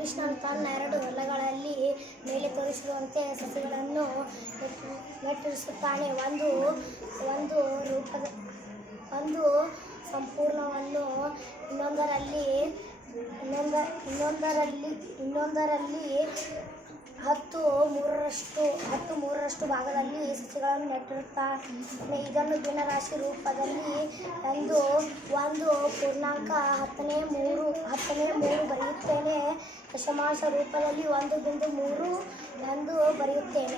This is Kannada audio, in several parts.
ಕೃಷ್ಣನು ತನ್ನ ಎರಡು ಹೊಲಗಳಲ್ಲಿ ಮೇಲೆ ತೋರಿಸಿರುವಂತೆ ಸಸಿಗಳನ್ನು ನೆಟ್- ನೆಟ್ಟಿರಿಸುತ್ತಾನೆ. ಒಂದು ಒಂದು ರೂಪದ, ಒಂದು ಸಂಪೂರ್ಣವನ್ನು ಇನ್ನೊಂದರಲ್ಲಿ, ಇನ್ನೊಂದ, ಇನ್ನೊಂದರಲ್ಲಿ ಇನ್ನೊಂದರಲ್ಲಿ ಹತ್ತು ಮೂರರಷ್ಟು ಹತ್ತು ಮೂರರಷ್ಟು ಭಾಗದಲ್ಲಿ ಸಸಿಗಳನ್ನು ನೆಟ್ಟಿರುತ್ತಾನೆ. ಇದನ್ನು ದಿನರಾಶಿ ರೂಪದಲ್ಲಿ ಒಂದು ಒಂದು ಪೂರ್ಣಾಂಕ ಹತ್ತನೇ ಮೂರು ಹತ್ತನೇ ಮೂರು ಬರೆಯುತ್ತೇನೆ. ದಶಮಾಂಶ ರೂಪದಲ್ಲಿ ಒಂದು ಬಿಂದು ಮೂರು ಎಂದು ಬರೆಯುತ್ತೇನೆ.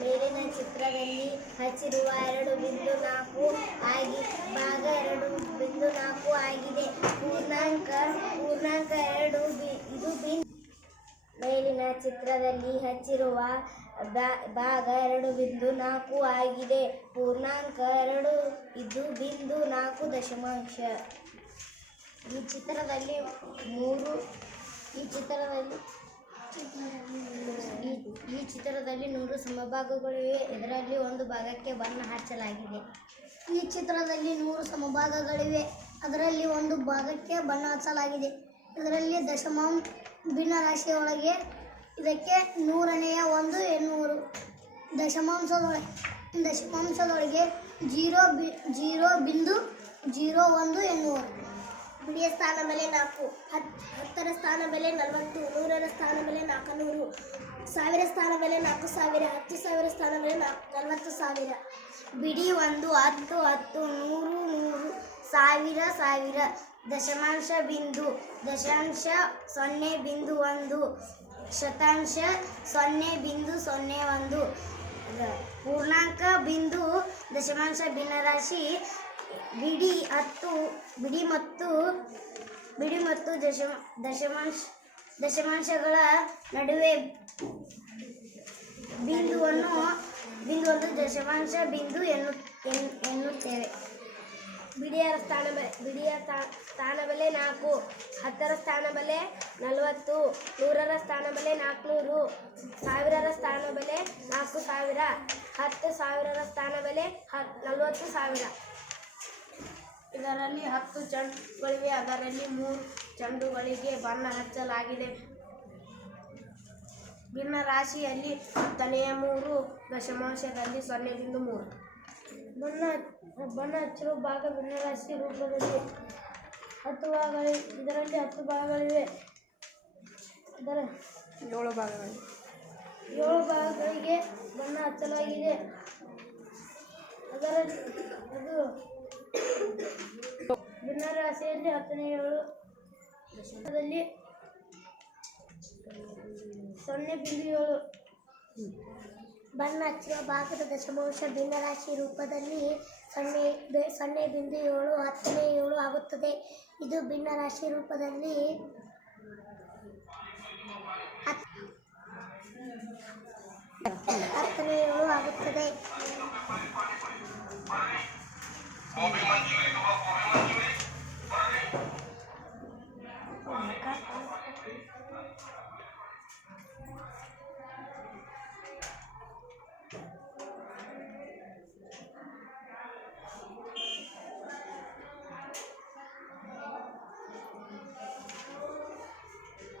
ಮೇಲಿನ ಚಿತ್ರದಲ್ಲಿ ಹಚ್ಚಿರುವ ಎರಡು ಬಿಂದು ನಾಲ್ಕು ಆಗಿ, ಭಾಗ ಎರಡು ಬಿಂದು ನಾಲ್ಕು ಆಗಿದೆ. ಪೂರ್ಣಾಂಕ ಪೂರ್ಣಾಂಕ ಎರಡು ಬಿ- ಇದು ಬಿಂದು ಮೇಲಿನ ಚಿತ್ರದಲ್ಲಿ ಹಚ್ಚಿರುವ ಭಾಗ ಎರಡು ಬಿಂದು ನಾಲ್ಕು ಆಗಿದೆ. ಪೂರ್ಣಾಂಕ ಎರಡು, ಇದು ಬಿಂದು ನಾಲ್ಕು ದಶಮಾಂಶ. ಈ ಚಿತ್ರದಲ್ಲಿ ಮೂರು, ಈ ಚಿತ್ರದಲ್ಲಿ ಈ ಚಿತ್ರದಲ್ಲಿ ನೂರು ಸಮಭಾಗಗಳಿವೆ ಇದರಲ್ಲಿ ಒಂದು ಭಾಗಕ್ಕೆ ಬಣ್ಣ ಹಚ್ಚಲಾಗಿದೆ. ಈ ಚಿತ್ರದಲ್ಲಿ ನೂರು ಸಮಭಾಗಗಳಿವೆ. ಅದರಲ್ಲಿ ಒಂದು ಭಾಗಕ್ಕೆ ಬಣ್ಣ ಹಚ್ಚಲಾಗಿದೆ. ಇದರಲ್ಲಿ ದಶಮಾಂಶ ಭಿನ್ನರಾಶಿಯೊಳಗೆ ಇದಕ್ಕೆ ನೂರನೆಯ ಒಂದು ಎನ್ನೂರು ದಶಮಾಂಶದೊಳಗೆ ದಶಮಾಂಶದೊಳಗೆ ಜೀರೋ ಬಿ, ಜೀರೋ ಬಿಂದು ಜೀರೋ ಒಂದು ಎನ್ನುವರು ಬಿಡಿಯ ಸ್ಥಾನ ಬೆಲೆ ನಾಲ್ಕು, ಹತ್, ಹತ್ತರ ಸ್ಥಾನ ಬೆಲೆ ನಲವತ್ತು, ನೂರರ ಸ್ಥಾನ ಬೆಲೆ ನಾಲ್ಕು ನೂರು ಸಾವಿರ ಸ್ಥಾನ ಬೆಲೆ ನಾಲ್ಕು ಸಾವಿರ, ಹತ್ತು ಸಾವಿರ ಸ್ಥಾನ ಬೆಲೆ ನಾಲ್ಕು ನಲವತ್ತು ಸಾವಿರ. ಬಿಡಿ ಒಂದು, ಹತ್ತು ಹತ್ತು, ನೂರು ನೂರು, ಸಾವಿರ ಸಾವಿರ. ದಶಮಾಂಶ ಬಿಂದು, ದಶಾಂಶ ಸೊನ್ನೆ ಬಿಂದು ಒಂದು, ಶತಾಂಶ ಸೊನ್ನೆ ಬಿಂದು ಸೊನ್ನೆ ಒಂದು. ಪೂರ್ಣಾಂಕ ಬಿಂದು ದಶಮಾಂಶ ಭಿನ್ನರಾಶಿ ಬಿಡಿ ಹತ್ತು ಬಿಡಿ ಮತ್ತು ಬಿಡಿ ಮತ್ತು ದಶಮ, ದಶಮಾಂಶ, ದಶಮಾಂಶಗಳ ನಡುವೆ ಬಿಂದುವನ್ನು ಒಂದು ದಶಮಾಂಶ ಬಿಂದು ಎನ್ನು, ಎನ್- ಎನ್ನುತ್ತೇವೆ. ಬಿಡಿಯರ ಸ್ಥಾನ ಬೆಲೆ ಬಿಡಿಯ ಸ್ಥಾನ ಬೆಲೆ ನಾಲ್ಕು, ಹತ್ತರ ಸ್ಥಾನ ಬೆಲೆ ನಲವತ್ತು, ನೂರರ ಸ್ಥಾನ ಬೆಲೆ ನಾಲ್ಕುನೂರು, ಸಾವಿರರ ಸ್ಥಾನ ಬೆಲೆ ನಾಲ್ಕು ಸಾವಿರ, ಹತ್ತು ಸಾವಿರರ ಸ್ಥಾನ ಬೆಲೆ ಹತ್, ನಲವತ್ತು ಸಾವಿರ. ಇದರಲ್ಲಿ ಹತ್ತು ಚೆಂಡುಗಳಿವೆ ಅದರಲ್ಲಿ ಮೂರು ಚೆಂಡುಗಳಿಗೆ ಬಣ್ಣ ಹಚ್ಚಲಾಗಿದೆ. ಭಿನ್ನ ರಾಶಿಯಲ್ಲಿ ಹತ್ತನೆಯ ಮೂರು ದಶಮಾಂಶದಲ್ಲಿ ಸೊನ್ನೆ ಬಿಂದು ಮೂರು. ಬಣ್ಣ ಬಣ್ಣ ಹಚ್ಚಿರುವ ಭಾಗ ಭಿನ್ನರಾಶಿ ರೂಪದಲ್ಲಿ ಹತ್ತು ಭಾಗಗಳು ಇದರಲ್ಲಿ ಹತ್ತು ಭಾಗಗಳಿವೆ. ಇದರ ಏಳು ಭಾಗಗಳು. ಏಳು ಭಾಗಗಳಿಗೆ ಬಣ್ಣ ಹಚ್ಚಲಾಗಿದೆ. ಅದರಲ್ಲಿ ಅದು ಭಿನ್ನರಾಶಿಯಲ್ಲಿ ಹತ್ತನೇ ಏಳು ದಶಮದಲ್ಲಿ ಸೊನ್ನೆ ಬಿಂದು ಏಳು. ಬಣ್ಣ ಹಚ್ಚುವ ಭಾಗದ ದಶಮಾಂಶ ಭಿನ್ನರಾಶಿ ರೂಪದಲ್ಲಿ ಸೊನ್ನೆ ಸೊನ್ನೆ ಬಿಂದು ಏಳು ಹತ್ತನೇ ಏಳು ಆಗುತ್ತದೆ. ಇದು ಭಿನ್ನರಾಶಿ ರೂಪದಲ್ಲಿ ಹತ್- ಹತ್ತನೇ ಏಳು ಆಗುತ್ತದೆ. கோபி